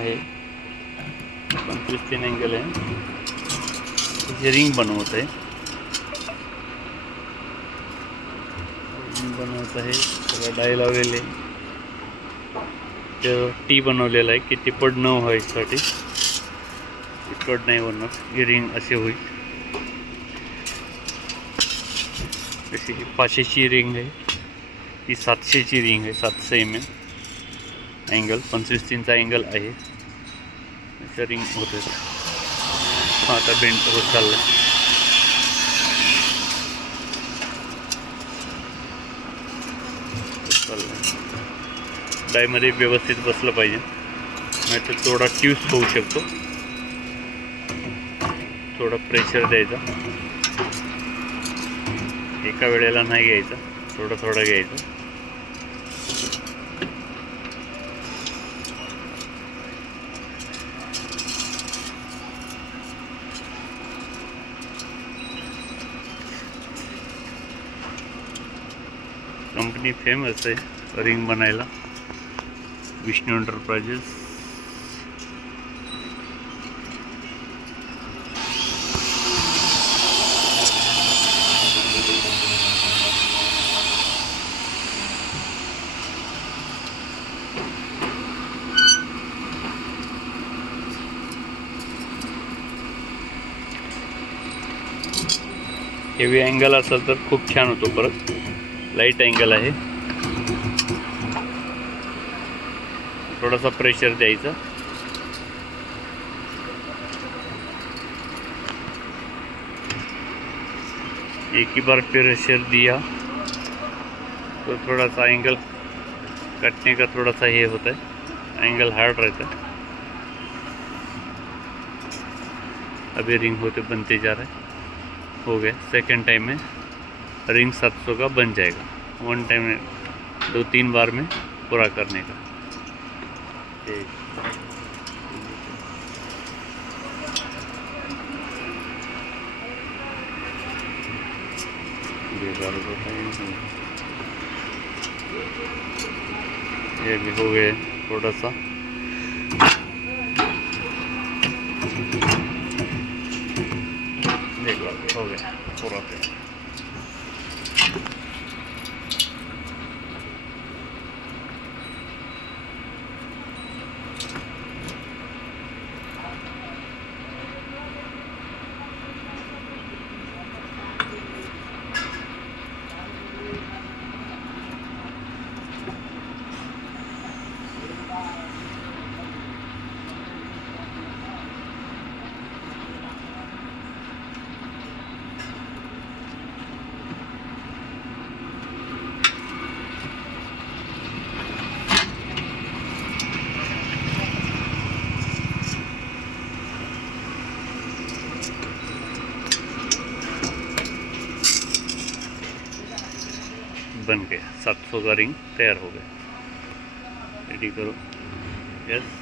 आहे, 25-3 अँगल आहे. हे रिंग बनवत आहे, सगळं डाय लावलेले. टी बनवलेला आहे की ती पड न व्हायसाठी, कट नाही होणार. ही रिंग असे होईल. जशी ही 500ची रिंग आहे, ही 700ची रिंग आहे. 700 mm अँगल, 25-3चा अँगल आहे. अशा रिंग होते. आता बेंड होत चालला आहे. डायमध्ये व्यवस्थित बसलं पाहिजे, नाहीतर थोडा ट्यूस होऊ शकतो. थोडा प्रेशर द्यायचा, एका वेळेला नाही घ्यायचा, थोडं थोडं घ्यायचं. कंपनी फेमस आहे रिंग बनायला, विष्णू एंटरप्राइजेस. हेवी अँगल असेल तर खूप छान होतो. परत लाईट अँगल आहे, थोडासा प्रेशर द्यायचा. एक ही बार प्रेशर दिया तो थोड़ा सा एंगल कटने का थोड़ा सा ये होता है, एंगल हार्ड रहता है. अभी रिंग होते बनते जा रहा है. हो गया. सेकंड टाइम में रिंग 700 का बन जाएगा. वन टाइम में 2-3 बार में पूरा करने का. ये भी हो गए थोड़ा सा. देख लो हो गया पूरा. बन गया. 700 का रिंग तैयार हो गया. रेडी करो. यस.